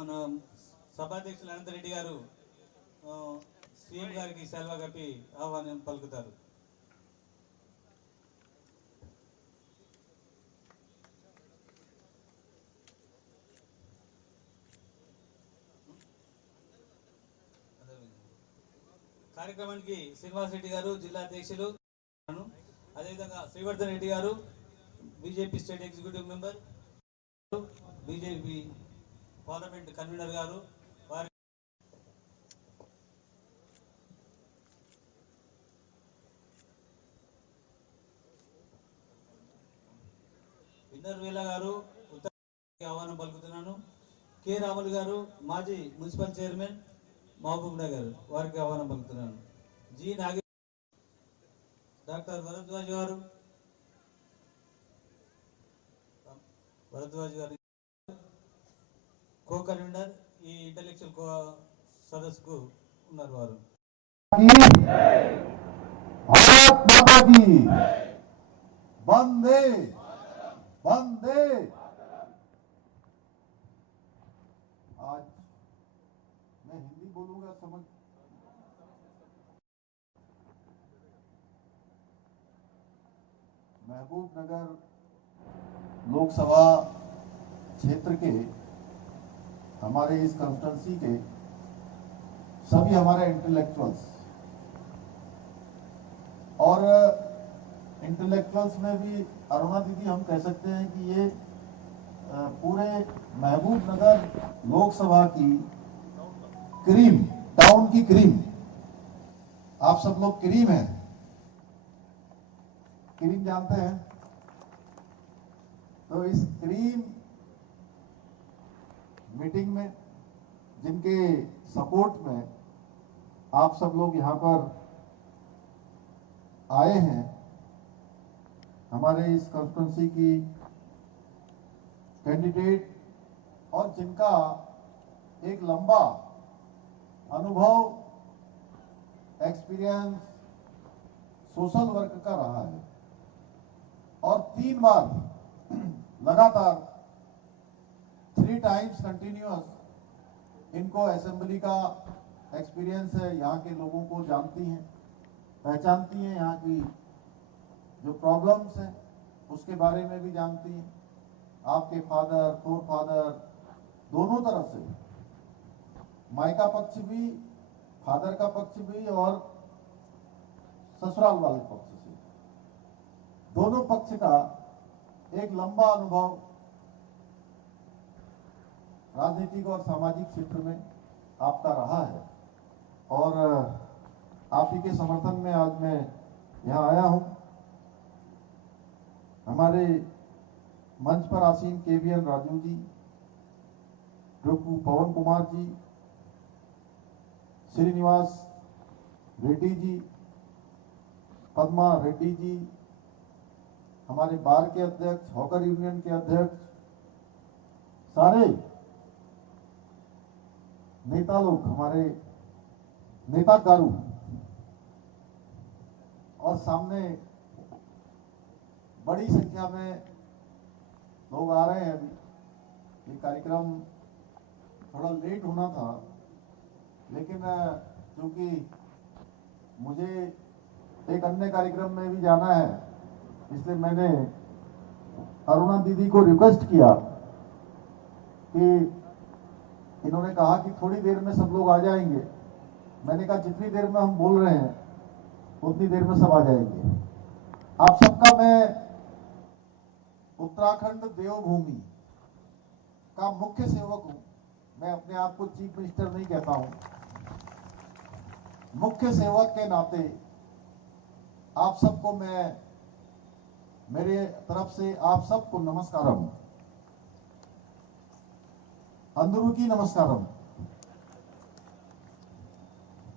మన సభాధ్యక్షులు అనంతరెడ్డి గారు సీఎం గారికి సెలవు కప్పి ఆహ్వానం పలుకుతారు. కార్యక్రమానికి శ్రీనివాస్ రెడ్డి గారు జిల్లా అధ్యక్షులు, అదేవిధంగా శ్రీవర్ధన్ రెడ్డి గారు BJP state executive member, BJP parliament convener గారు, వారి విన్నర్వేల గారు ఉత్తర ఆహ్వానం పలుకుతున్నాను. కె రాములు గారు మాజీ మున్సిపల్ చైర్మన్ మహబూబ్ నగర్, వారికి ఆహ్వానం పలుకుతున్నాను. జి నాగే, డాక్టర్ భరద్వాజ్ గారు కో కన్వీనర్ ఈ ఇంటలెక్చువల్ సదస్సుకు ఉన్నారు. వారు వందే వందే. आज मैं हिंदी बोलूंगा, समझ महबूब नगर लोकसभा क्षेत्र के हमारे इस कॉन्स्टिट्यूंसी के सभी हमारे इंटेलेक्चुअल्स और इंटेलेक्चुअल्स में भी अरुणा दीदी हम कह सकते हैं कि ये पूरे महबूब नगर लोकसभा की क्रीम, टाउन की क्रीम, आप सब लोग क्रीम हैं, क्रीम जानते हैं। तो इस क्रीम मीटिंग में जिनके सपोर्ट में आप सब लोग यहां पर आए हैं, हमारे इस कॉन्स्टिट्यूंसी की कैंडिडेट और जिनका एक लंबा अनुभव, एक्सपीरियंस सोशल वर्क का रहा है और 3 बार लगातार 3 टाइम्स कंटिन्यूअस इनको असेंबली का एक्सपीरियंस है। यहाँ के लोगों को जानती हैं, पहचानती हैं, यहाँ की जो प्रॉब्लम्स हैं उसके बारे में भी जानती हैं। आपके फादर, फोर फादर दोनों तरफ से, मायका पक्ष भी, फादर का पक्ष भी और ससुराल वाले पक्ष से, दोनों पक्ष का एक लंबा अनुभव राजनीतिक और सामाजिक क्षेत्र में आपका रहा है और आप ही के समर्थन में आज मैं यहाँ आया हूँ। हमारे मंच पर आसीन केवीएल राजू जी, पवन कुमार जी, श्रीनिवास रेड्डी जी, पद्मा रेड्डी जी, हमारे बार के अध्यक्ष, हॉकर यूनियन के अध्यक्ष, सारे नेता लोग, हमारे नेता गारू और सामने बड़ी संख्या में लोग आ रहे हैं। अभी ये कार्यक्रम थोड़ा लेट होना था, लेकिन क्योंकि मुझे एक अन्य कार्यक्रम में भी जाना है, इसलिए मैंने अरुणा दीदी को रिक्वेस्ट किया कि इन्होंने कहा कि थोड़ी देर में सब लोग आ जाएंगे। मैंने कहा जितनी देर में हम बोल रहे हैं उतनी देर में सब आ जाएंगे। आप सबका मैं उत्तराखंड देवभूमि का मुख्य सेवक हूं। मैं अपने आप को चीफ मिनिस्टर नहीं कहता हूं, मुख्य सेवक के नाते आप सबको मैं, मेरे तरफ से आप सबको नमस्कारम, अंदरूकी नमस्कारम।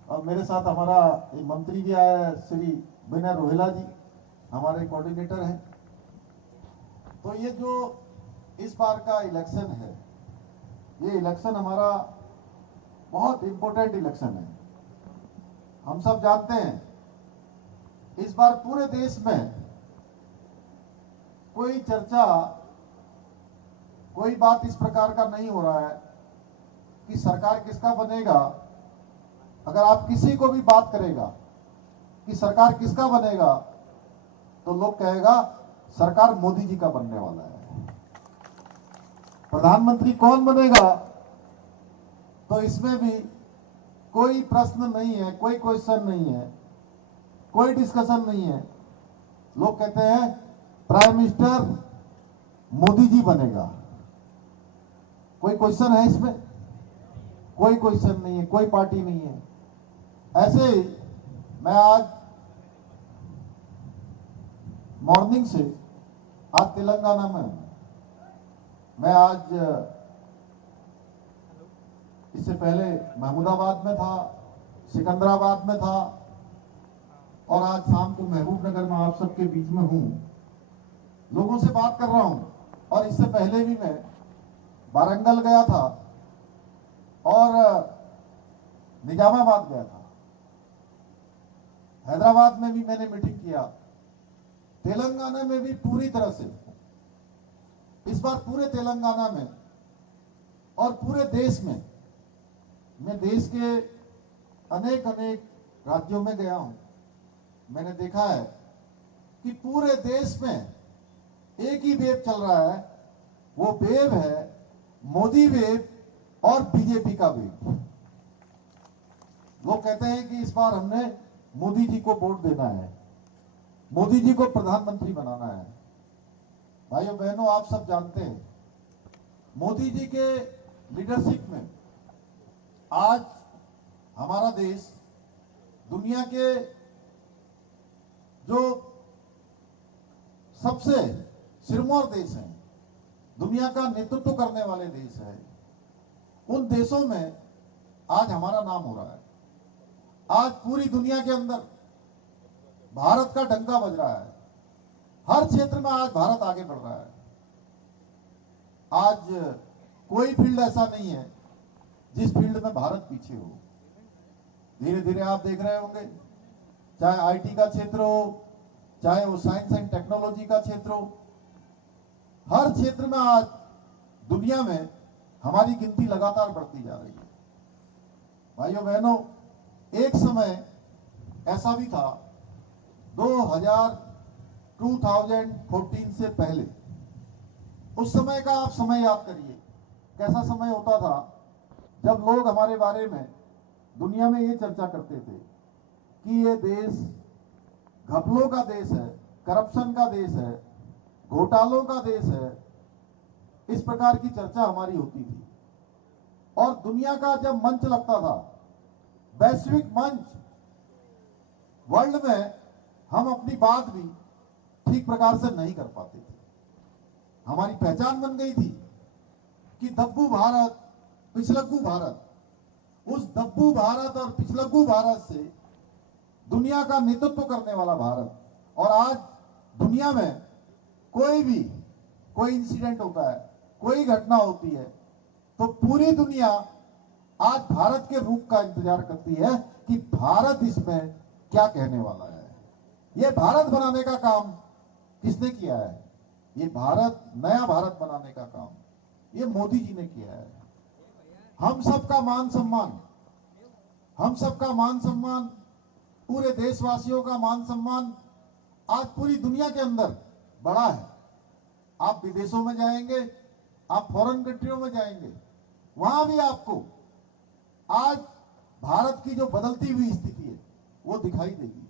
और मेरे साथ हमारा एक मंत्री भी आया है, श्री विनय रोहिला जी, हमारे कोऑर्डिनेटर हैं। तो ये जो इस बार का इलेक्शन है, ये इलेक्शन हमारा बहुत इंपॉर्टेंट इलेक्शन है। हम सब जानते हैं इस बार पूरे देश में कोई चर्चा, कोई बात इस प्रकार का नहीं हो रहा है कि सरकार किसका बनेगा, अगर आप किसी को भी बात करेगा कि सरकार किसका बनेगा, तो लोग कहेगा सरकार मोदी जी का बनने वाला है। प्रधानमंत्री कौन बनेगा, तो इसमें भी कोई प्रश्न नहीं है, कोई क्वेश्चन नहीं है, कोई डिस्कशन नहीं है। लोग कहते हैं प्राइम मिनिस्टर मोदी जी बनेगा। कोई क्वेश्चन है इसमें? कोई क्वेश्चन नहीं है, कोई पार्टी नहीं है। ऐसे ही मैं आज मॉर्निंग से आज तेलंगाना में हूं। मैं आज इससे पहले महमूदाबाद में था, सिकंदराबाद में था और आज शाम को महबूबनगर में आप सबके बीच में हूं, लोगों से बात कर रहा हूं। और इससे पहले भी मैं वारंगल गया था और निजामाबाद गया था, हैदराबाद में भी मैंने मीटिंग किया, तेलंगाना में भी पूरी तरह से। इस बार पूरे तेलंगाना में और पूरे देश में, मैं देश के अनेक अनेक राज्यों में गया हूं, मैंने देखा है कि पूरे देश में एक ही वेव चल रहा है। वो वेव है मोदी वेव और बीजेपी का वेव। लोग कहते हैं कि इस बार हमने मोदी जी को वोट देना है, मोदी जी को प्रधानमंत्री बनाना है। भाइयों बहनों, आप सब जानते हैं मोदी जी के लीडरशिप में आज हमारा देश दुनिया के जो सबसे सिरमौर देश हैं, दुनिया का नेतृत्व करने वाले देश है, उन देशों में आज हमारा नाम हो रहा है। आज पूरी दुनिया के अंदर भारत का डंका बज रहा है। हर क्षेत्र में आज भारत आगे बढ़ रहा है। आज कोई फील्ड ऐसा नहीं है जिस फील्ड में भारत पीछे हो। धीरे धीरे आप देख रहे होंगे, चाहे आईटी का क्षेत्र हो, चाहे वो साइंस एंड टेक्नोलॉजी का क्षेत्र हो, हर क्षेत्र में आज दुनिया में हमारी गिनती लगातार बढ़ती जा रही है। भाइयों बहनों, एक समय ऐसा भी था 2014 से पहले, उस समय का आप समय याद करिए, कैसा समय होता था जब लोग हमारे बारे में दुनिया में ये चर्चा करते थे कि ये देश घपलों का देश है, करप्शन का देश है, घोटालों का देश है। इस प्रकार की चर्चा हमारी होती थी। और दुनिया का जब मंच लगता था, वैश्विक मंच, वर्ल्ड में, हम अपनी बात भी ठीक प्रकार से नहीं कर पाते थे। हमारी पहचान बन गई थी कि दब्बू भारत, पिछलग्गू भारत। उस दब्बू भारत और पिछलग्गू भारत से दुनिया का नेतृत्व करने वाला भारत। और आज दुनिया में कोई इंसिडेंट होता है, कोई घटना होती है, तो पूरी दुनिया आज भारत के रूप का इंतजार करती है कि भारत इसमें क्या कहने वाला है। ये भारत बनाने का काम किसने किया है? ये भारत, नया भारत बनाने का काम ये मोदी जी ने किया है। हम सबका मान सम्मान, पूरे देशवासियों का मान सम्मान आज पूरी दुनिया के अंदर बड़ा है। आप विदेशों में जाएंगे, आप फॉरेन कंट्रियों में जाएंगे, वहां भी आपको आज भारत की जो बदलती हुई स्थिति है वो दिखाई देगी।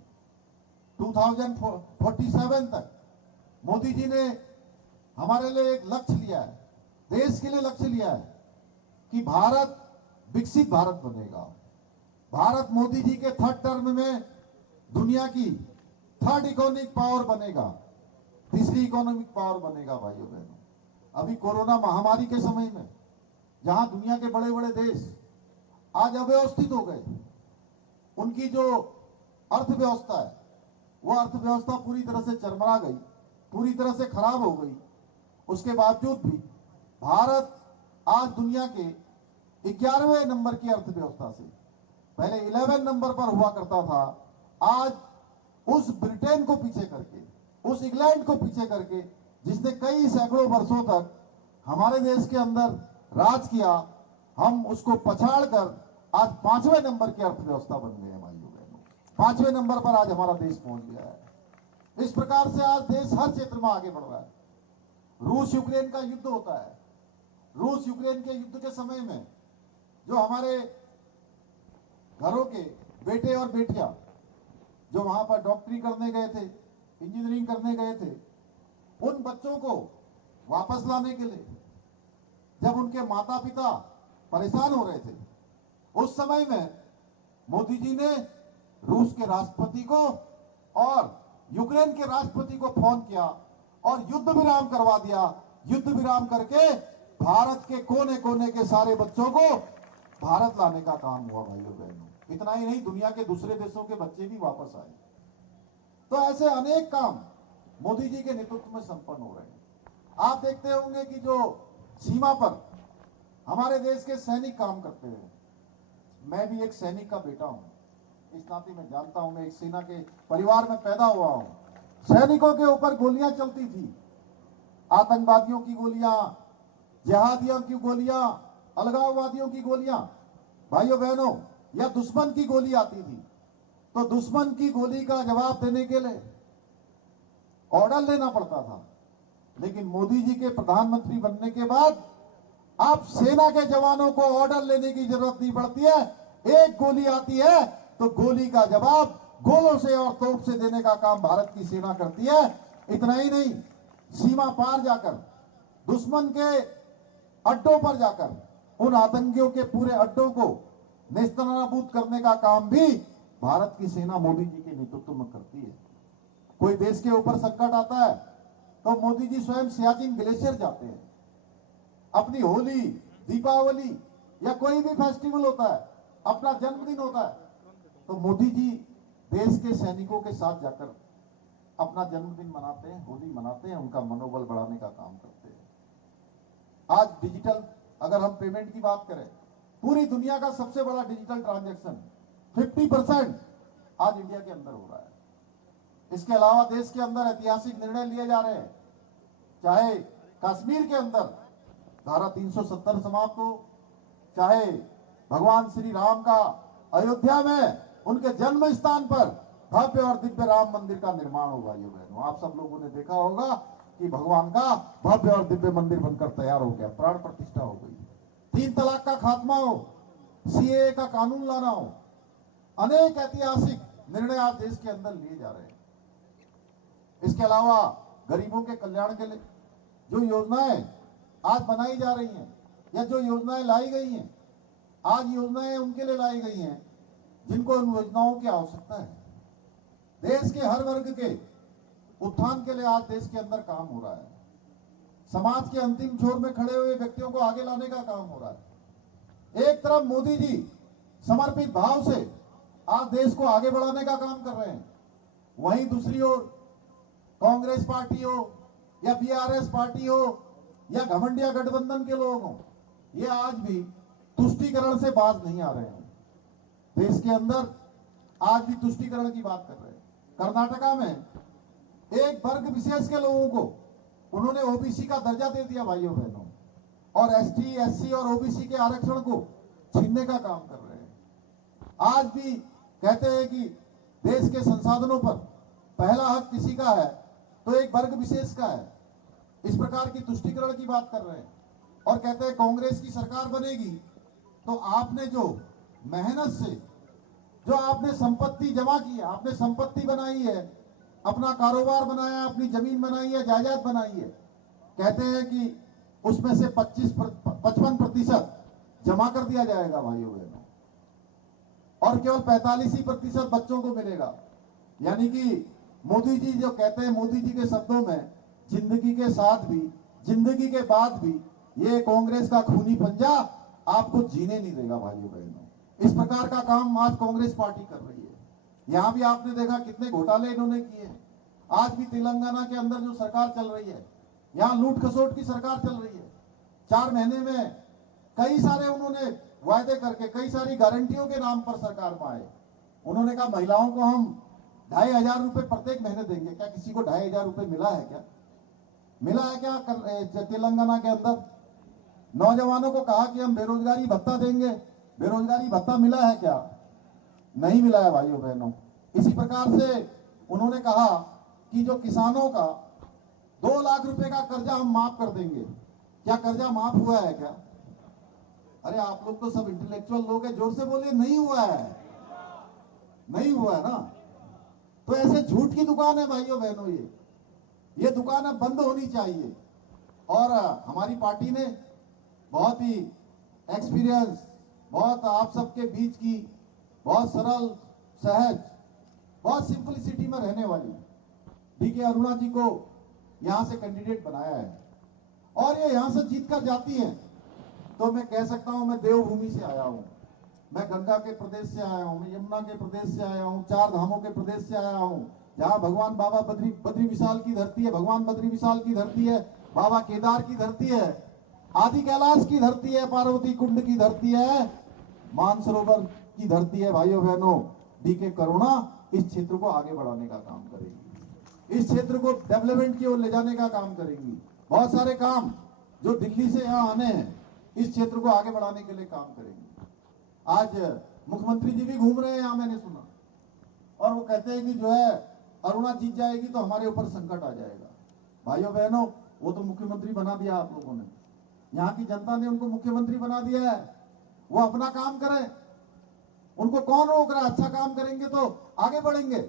2047 तक मोदी जी ने हमारे लिए एक लक्ष्य लिया है, देश के लिए लक्ष्य लिया है कि भारत विकसित भारत बनेगा। भारत मोदी जी के थर्ड टर्म में दुनिया की थर्ड इकोनॉमिक पावर बनेगा, तीसरी इकोनॉमिक पावर बनेगा। भाइयों बहनों, अभी कोरोना महामारी के समय में जहां दुनिया के बड़े बड़े देश आज अव्यवस्थित हो गए, उनकी जो अर्थव्यवस्था है वो अर्थव्यवस्था पूरी तरह से चरमरा गई, पूरी तरह से खराब हो गई। उसके बावजूद भी भारत आज दुनिया के 11वें नंबर की अर्थव्यवस्था से पहले 11 नंबर पर हुआ करता था, आज उस ब्रिटेन को पीछे करके, उस इंग्लैंड को पीछे करके, जिसने कई सैकड़ों वर्षों तक हमारे देश के अंदर राज किया, हम उसको पछाड़ कर आज 5वें नंबर की अर्थव्यवस्था बन गए हैं भाइयों बहनों। 5वें नंबर पर आज हमारा देश पहुंच गया है। इस प्रकार से आज देश हर क्षेत्र में आगे बढ़ रहा है। रूस यूक्रेन का युद्ध होता है। रूस यूक्रेन के युद्ध के समय में जो हमारे घरों के बेटे और बेटियां जो वहां पर डॉक्टरी करने गए थे, इंजीनियरिंग करने गए थे, उन बच्चों को वापस लाने के लिए जब उनके माता पिता परेशान हो रहे थे, उस समय में मोदी जी ने रूस के राष्ट्रपति को और यूक्रेन के राष्ट्रपति को फोन किया और युद्ध विराम करवा दिया। युद्ध विराम करके भारत के कोने कोने के सारे बच्चों को भारत लाने का काम हुआ भाइयों बहनों। इतना ही नहीं, दुनिया के दूसरे देशों के बच्चे भी वापस आए। तो ऐसे अनेक काम मोदी जी के नेतृत्व में संपन्न हो रहे हैं। आप देखते होंगे कि जो सीमा पर हमारे देश के सैनिक काम करते हैं, मैं भी एक सैनिक का बेटा हूं, इस नाते मैं जानता हूं, मैं एक सेना के परिवार में पैदा हुआ हूं। सैनिकों के ऊपर गोलियां चलती थी, आतंकवादियों की गोलियां, जिहादियों की गोलियां, अलगाववादियों की गोलियां, भाइयों बहनों, या दुश्मन की गोली आती थी, तो दुश्मन की गोली का जवाब देने के लिए ऑर्डर लेना पड़ता था। लेकिन मोदी जी के प्रधानमंत्री बनने के बाद अब सेना के जवानों को ऑर्डर लेने की जरूरत नहीं पड़ती है। एक गोली आती है तो गोली का जवाब गोलों से और तोप से देने का काम भारत की सेना करती है। इतना ही नहीं, सीमा पार जाकर दुश्मन के अड्डों पर जाकर उन आतंकियों के पूरे अड्डों को नेस्तनाबूद करने का काम भी भारत की सेना मोदी जी के नेतृत्व में करती है। कोई देश के ऊपर संकट आता है तो मोदी जी स्वयं सियाचिन ग्लेशियर जाते हैं। अपनी होली, दीपावली या कोई भी फेस्टिवल होता है, अपना जन्मदिन होता है, तो मोदी जी देश के सैनिकों के साथ जाकर अपना जन्मदिन मनाते हैं, होली मनाते हैं, उनका मनोबल बढ़ाने का काम करते हैं। आज डिजिटल अगर हम पेमेंट की बात करें, पूरी दुनिया का सबसे बड़ा डिजिटल ट्रांजैक्शन 50% आज इंडिया के अंदर हो रहा है। इसके अलावा देश के अंदर ऐतिहासिक निर्णय लिए जा रहे हैं, चाहे कश्मीर के अंदर धारा 370 समाप्त हो, चाहे भगवान श्री राम का अयोध्या में उनके जन्म स्थान पर भव्य और दिव्य राम मंदिर का निर्माण हो। भाइयों बहनों, आप सब लोगों ने देखा होगा कि भगवान का भव्य और दिव्य मंदिर बनकर तैयार हो गया, प्राण प्रतिष्ठा हो गई। 3 तलाक का खात्मा हो, सीएए का कानून लाना हो, अनेक ऐतिहासिक निर्णय आज देश के अंदर लिए जा रहे हैं। इसके अलावा गरीबों के कल्याण के लिए जो योजनाएं आज बनाई जा रही हैं या जो योजनाएं लाई गई हैं, आज योजनाएं उनके लिए लाई गई हैं जिनको उन योजनाओं की आवश्यकता है। देश के हर वर्ग के उत्थान के लिए आज देश के अंदर काम हो रहा है। समाज के अंतिम छोर में खड़े हुए व्यक्तियों को आगे लाने का काम हो रहा है। एक तरफ मोदी जी समर्पित भाव से आज देश को आगे बढ़ाने का काम कर रहे हैं, वहीं दूसरी ओर कांग्रेस पार्टी हो या बीआरएस पार्टी हो या घमंडिया गठबंधन के लोग हो, ये आज भी तुष्टीकरण से बाज नहीं आ रहे हैं। देश के अंदर आज भी तुष्टीकरण की बात कर रहे हैं। कर्नाटका में एक वर्ग विशेष के लोगों को उन्होंने ओबीसी का दर्जा दे दिया भाइयों बहनों, और एसटी, एससी और ओबीसी के आरक्षण को छीनने का काम कर रहे हैं। आज भी कहते हैं कि देश के संसाधनों पर पहला हक किसी का है तो एक वर्ग विशेष का है। इस प्रकार की तुष्टीकरण की बात कर रहे हैं और कहते हैं कांग्रेस की सरकार बनेगी तो आपने जो मेहनत से जो आपने संपत्ति जमा की है, आपने संपत्ति बनाई है, अपना कारोबार बनाया, अपनी जमीन बनाई है, जायदाद बनाई है, कहते हैं कि उसमें से 55% जमा कर दिया जाएगा भाइयों बहनों, और केवल 45% बच्चों को मिलेगा। यानी कि मोदी जी जो कहते हैं, मोदी जी के शब्दों में, जिंदगी के साथ भी, जिंदगी के बाद भी ये कांग्रेस का खूनी पंजा आपको जीने नहीं देगा भाइयों बहनों। इस प्रकार का काम आज कांग्रेस पार्टी कर रही है। यहां भी आपने देखा कितने घोटाले इन्होंने किए। आज भी तेलंगाना के अंदर जो सरकार चल रही है, यहां लूट खसोट की सरकार चल रही है। 4 महीने में कई सारे उन्होंने वायदे करके, कई सारी गारंटियों के नाम पर सरकार में आए। उन्होंने कहा महिलाओं को हम 2,500 रुपए प्रत्येक महीने देंगे। क्या किसी को 2,500 रुपए मिला है? क्या मिला है क्या तेलंगाना के अंदर? नौजवानों को कहा कि हम बेरोजगारी भत्ता देंगे, बेरोजगारी भत्ता मिला है क्या? नहीं मिला है भाइयों बहनों। इसी प्रकार से उन्होंने कहा कि जो किसानों का 2 लाख रुपए का कर्जा हम माफ कर देंगे। क्या कर्जा माफ हुआ है क्या? अरे आप लोग तो सब इंटेलेक्चुअल लोग हैं, जोर से बोलिए, नहीं हुआ है, नहीं हुआ है ना। तो ऐसे झूठ की दुकान है भाइयों बहनों, ये दुकान अब बंद होनी चाहिए। और हमारी पार्टी ने बहुत ही एक्सपीरियंस, बहुत आप सबके बीच की, बहुत सरल, सहज, बहुत सिंपलिसिटी में रहने वाली डीके अरुणा जी को यहां से कैंडिडेट बनाया है। और ये यहां से जीत कर जाती है तो मैं कह सकता हूं मैं देवभूमि से आया हूं, मैं गंगा के प्रदेश से आया हूं, मैं यमुना के प्रदेश से आया हूं, 4 धामों के प्रदेश से आया हूं, जहां भगवान बाबा बद्री विशाल की धरती है, भगवान बद्री विशाल की धरती है, बाबा केदार की धरती है, आदि कैलाश की धरती है, पार्वती कुंड की धरती है, मानसरोवर की धरती है। भाइयों बहनों, डीके करुणा इस क्षेत्र को आगे बढ़ाने का काम करेगी, इस क्षेत्र को डेवलपमेंट की ओर ले जाने का काम करेंगी। बहुत सारे काम जो दिल्ली से यहाँ आने हैं, इस क्षेत्र को आगे बढ़ाने के लिए काम करेंगे। आज मुख्यमंत्री जी भी घूम रहे हैं यहाँ, मैंने सुना, और वो कहते हैं कि जो है अरुणा जीत जाएगी तो हमारे ऊपर संकट आ जाएगा। भाइयों बहनों, वो तो मुख्यमंत्री बना दिया आप लोगों ने, यहाँ की जनता ने उनको मुख्यमंत्री बना दिया है। वो अपना काम करें, उनको कौन रोक रहा है? अच्छा काम करेंगे तो आगे बढ़ेंगे।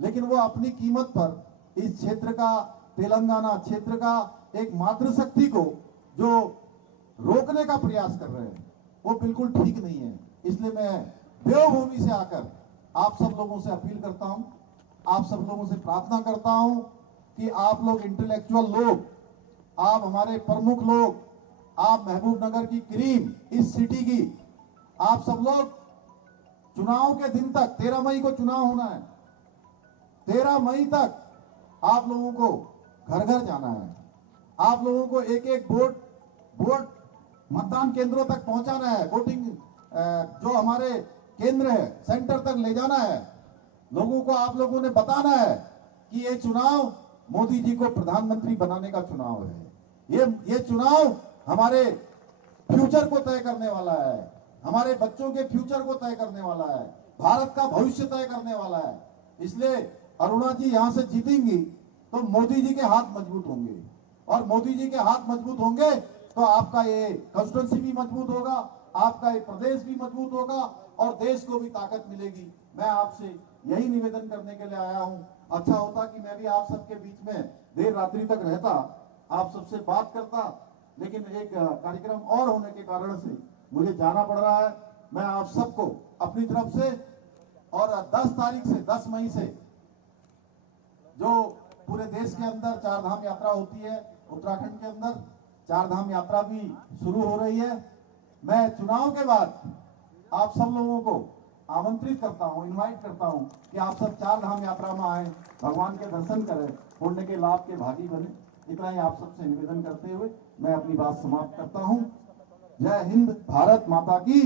लेकिन वो अपनी कीमत पर इस क्षेत्र का, तेलंगाना क्षेत्र का एक मातृशक्ति को जो रोकने का प्रयास कर रहे हैं, वो बिल्कुल ठीक नहीं है। इसलिए मैं देवभूमि से आकर आप सब लोगों से अपील करता हूं, आप सब लोगों से प्रार्थना करता हूं कि आप लोग इंटेलेक्चुअल लोग, आप हमारे प्रमुख लोग, आप महबूब नगर की क्रीम, इस सिटी की, आप सब लोग चुनाव के दिन तक, 13 मई को चुनाव होना है, 13 मई तक आप लोगों को घर घर जाना है, आप लोगों को एक एक वोट मतदान केंद्रों तक पहुंचाना है, वोटिंग जो हमारे केंद्र है सेंटर तक ले जाना है। लोगों को आप लोगों ने बताना है कि ये चुनाव मोदी जी को प्रधानमंत्री बनाने का चुनाव है। ये चुनाव हमारे फ्यूचर को तय करने वाला है, हमारे बच्चों के फ्यूचर को तय करने वाला है, भारत का भविष्य तय करने वाला है। इसलिए अरुणा जी यहां से जीतेंगी तो मोदी जी के हाथ मजबूत होंगे, और मोदी जी के हाथ मजबूत होंगे तो आपका ये कंस्टिट्यूंसी भी मजबूत होगा, आपका ये प्रदेश भी मजबूत होगा, और देश को भी ताकत मिलेगी। मैं आपसे यही निवेदन करने के लिए आया हूं। अच्छा होता कि मैं भी आप सबके बीच में देर रात्रि तक रहता, आप सबसे बात करता, लेकिन एक कार्यक्रम और होने के कारण से मुझे जाना पड़ रहा है। मैं आप सबको अपनी तरफ से, और 10 तारीख से, 10 मई से जो पूरे देश के अंदर 4 धाम यात्रा होती है, उत्तराखंड के अंदर 4 धाम यात्रा भी शुरू हो रही है। मैं चुनाव के बाद आप सब लोगों को आमंत्रित करता हूं, इनवाइट करता हूं कि आप सब 4 धाम यात्रा में आए, भगवान के दर्शन करें, पुण्य के लाभ के भागी बने। इतना ही आप सबसे निवेदन करते हुए मैं अपनी बात समाप्त करता हूं। जय हिंद, भारत माता की।